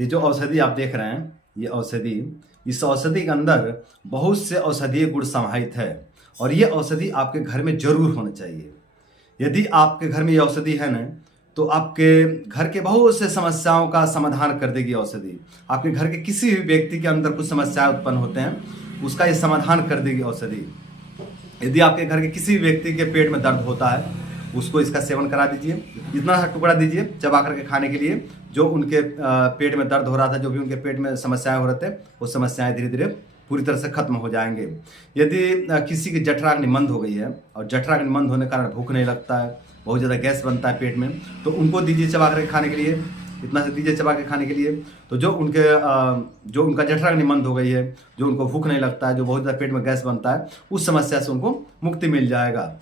ये जो औषधि आप देख रहे हैं, ये औषधि, इस औषधि के अंदर बहुत से औषधीय गुण समाहित है और ये औषधि आपके घर में जरूर होना चाहिए। यदि आपके घर में ये औषधि है ना, तो आपके घर के बहुत से समस्याओं का समाधान कर देगी औषधि। आपके घर के किसी भी व्यक्ति के अंदर कुछ समस्याएं उत्पन्न होते हैं, उसका ये समाधान कर देगी औषधि। यदि आपके घर के किसी भी व्यक्ति के पेट में दर्द होता है, उसको इसका सेवन करा दीजिए। इतना सा टुकड़ा दीजिए चबा करके खाने के लिए। जो उनके पेट में दर्द हो रहा था, जो भी उनके पेट में समस्याएं हो रहे थे, वो समस्याएं धीरे धीरे पूरी तरह से खत्म हो जाएंगे। यदि किसी की जठराग्नि मंद हो गई है और जठराग्नि मंद होने के कारण भूख नहीं लगता है, बहुत ज़्यादा गैस बनता है पेट में, तो उनको दीजिए चबा करके खाने के लिए। इतना से दीजिए चबा के खाने के लिए। तो जो उनका जठराग्नि मंद हो गई है, जो उनको भूख नहीं लगता है, जो बहुत ज़्यादा पेट में गैस बनता है, उस समस्या से उनको मुक्ति मिल जाएगा।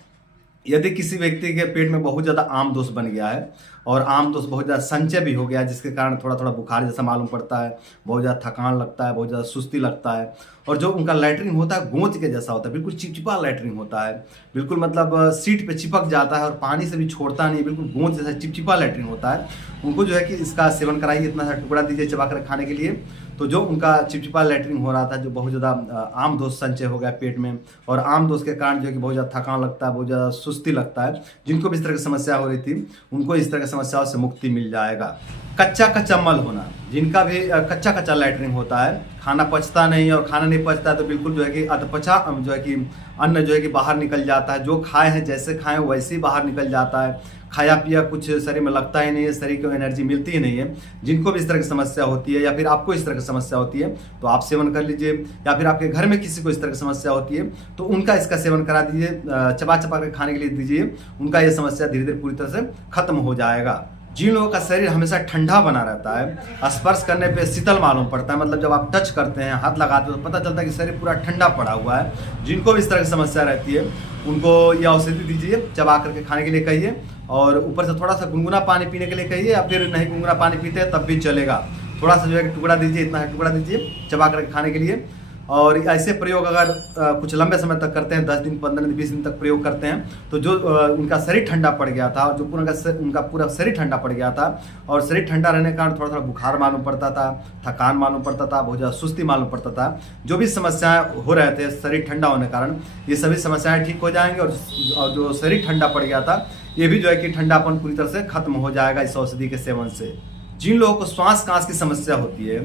यदि किसी व्यक्ति के पेट में बहुत ज़्यादा आम दोष बन गया है और आम दोष बहुत ज़्यादा संचय भी हो गया है, जिसके कारण थोड़ा थोड़ा बुखार जैसा मालूम पड़ता है, बहुत ज़्यादा थकान लगता है, बहुत ज़्यादा सुस्ती लगता है, और जो उनका लैटरिन होता है गोंद के जैसा होता है, बिल्कुल चिपचिपा लैटरिन होता है, बिल्कुल मतलब सीट पे चिपक जाता है और पानी से भी छोड़ता नहीं, बिल्कुल गोंद जैसा चिपचिपा लैटरिन होता है, उनको जो है कि इसका सेवन कराइए। इतना सा टुकड़ा दीजिए चबा कर खाने के लिए। तो जो उनका चिपचिपा लैटरिन हो रहा था, जो बहुत ज़्यादा आम दोष संचय हो गया पेट में, और आम दोष के कारण जो है कि बहुत ज़्यादा थकान लगता है, बहुत ज़्यादा सुस्ती लगता है, जिनको भी इस तरह की समस्या हो रही थी, उनको इस तरह की समस्याओं से मुक्ति मिल जाएगा। कच्चा मल होना, जिनका भी कच्चा लैटरिन होता है, खाना पचता नहीं और खाना नहीं पचता है, तो बिल्कुल जो है कि अधपचा जो है कि अन्न जो है कि बाहर निकल जाता है, जो खाए हैं जैसे खाएं वैसे ही बाहर निकल जाता है, खाया पिया कुछ शरीर में लगता ही नहीं है, शरीर को एनर्जी मिलती ही नहीं है। जिनको भी इस तरह की समस्या होती है या फिर आपको इस तरह की समस्या होती है, तो आप सेवन कर लीजिए। या फिर आपके घर में किसी को इस तरह की समस्या होती है, तो उनका इसका सेवन करा दीजिए, चबा कर खाने के लिए दीजिए। उनका ये समस्या धीरे धीरे पूरी तरह से खत्म हो जाएगा। जिन लोगों का शरीर हमेशा ठंडा बना रहता है, स्पर्श करने पे शीतल मालूम पड़ता है, मतलब जब आप टच करते हैं, हाथ लगाते हो, तो पता चलता है कि शरीर पूरा ठंडा पड़ा हुआ है, जिनको भी इस तरह की समस्या रहती है, उनको ये औषधि दीजिए, चबा करके खाने के लिए कहिए, और ऊपर से थोड़ा सा गुनगुना पानी पीने के लिए कहिए, या फिर नहीं गुनगुना पानी पीते हैं तब भी चलेगा। थोड़ा सा जो है टुकड़ा दीजिए, इतना टुकड़ा दीजिए चबा करके खाने के लिए। और ऐसे प्रयोग अगर कुछ लंबे समय तक करते हैं, 10 दिन 15 दिन 20 दिन तक प्रयोग करते हैं, तो जो उनका शरीर ठंडा पड़ गया था, जो उनका पूरा शरीर ठंडा पड़ गया था, और शरीर ठंडा रहने के कारण थोड़ा थोड़ा बुखार मालूम पड़ता था, थकान मालूम पड़ता था, बहुत ज़्यादा सुस्ती मालूम पड़ता था, जो भी समस्याएं हो रहे थे शरीर ठंडा होने के कारण, ये सभी समस्याएं ठीक हो जाएंगी। और जो शरीर ठंडा पड़ गया था, ये भी जो है कि ठंडापन पूरी तरह से खत्म हो जाएगा इस औषधि के सेवन से। जिन लोगों को श्वास कांस की समस्या होती है,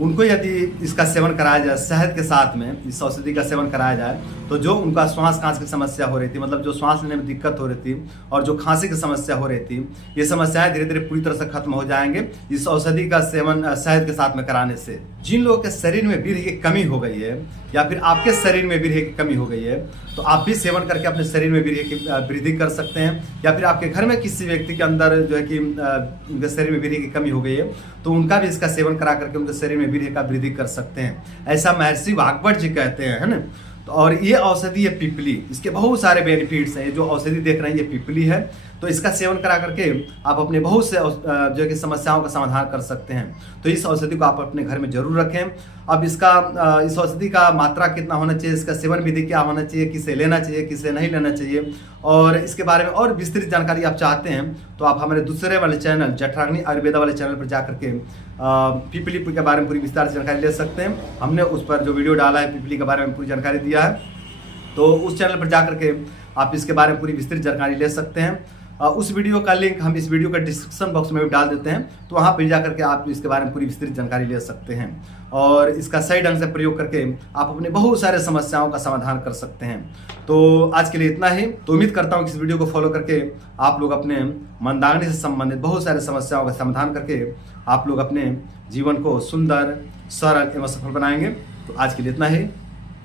उनको यदि इसका सेवन कराया जाए, शहद के साथ में इस औषधि का सेवन कराया जाए, तो जो उनका श्वास कांस की समस्या हो रही थी, मतलब जो श्वास लेने में दिक्कत हो रही थी और जो खांसी की समस्या हो रही थी, ये समस्याएं धीरे धीरे पूरी तरह से खत्म हो जाएंगे इस औषधि का सेवन शहद के साथ में कराने से। जिन लोगों के शरीर में वीर्य की कमी हो गई है, या फिर आपके शरीर में वीर्य की कमी हो गई है, तो आप भी सेवन करके अपने शरीर में वीर्य की वृद्धि कर सकते हैं। या फिर आपके घर में किसी व्यक्ति के अंदर जो है कि उनके शरीर में वीर्य की कमी हो गई है, तो उनका भी इसका सेवन करा करके उनके शरीर में वीर्य का वृद्धि कर सकते हैं। ऐसा महर्षि भागवत जी कहते हैं, है ना। तो और ये औषधि, ये पिपली, इसके बहुत सारे बेनिफिट्स हैं। ये जो औषधि देख रहे हैं, ये पिपली है, तो इसका सेवन करा करके आप अपने बहुत से जो कि समस्याओं का समाधान कर सकते हैं। तो इस औषधि को आप अपने घर में जरूर रखें। अब इस औषधि का मात्रा कितना होना चाहिए, इसका सेवन विधि क्या होना चाहिए, किसे लेना चाहिए, किसे नहीं लेना चाहिए, और इसके बारे में और विस्तृत जानकारी आप चाहते हैं, तो आप हमारे दूसरे वाले चैनल जठराग्नि आयुर्वेदा वाले चैनल पर जाकर के पिपली के बारे में पूरी विस्तार से जानकारी ले सकते हैं। हमने उस पर जो वीडियो डाला है पिपली के बारे में पूरी जानकारी दिया है, तो उस चैनल पर जाकर के आप इसके बारे में पूरी विस्तृत जानकारी ले सकते हैं। उस वीडियो का लिंक हम इस वीडियो का डिस्क्रिप्शन बॉक्स में भी डाल देते हैं, तो वहाँ पर जाकर के आप इसके बारे में पूरी विस्तृत जानकारी ले सकते हैं, और इसका सही ढंग से प्रयोग करके आप अपने बहुत सारे समस्याओं का समाधान कर सकते हैं। तो आज के लिए इतना ही। तो उम्मीद करता हूँ कि इस वीडियो को फॉलो करके आप लोग अपने मंदाग्नि से संबंधित बहुत सारे समस्याओं का समाधान करके आप लोग अपने जीवन को सुंदर, सरल एवं सफल बनाएंगे। तो आज के लिए इतना ही।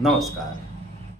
नमस्कार।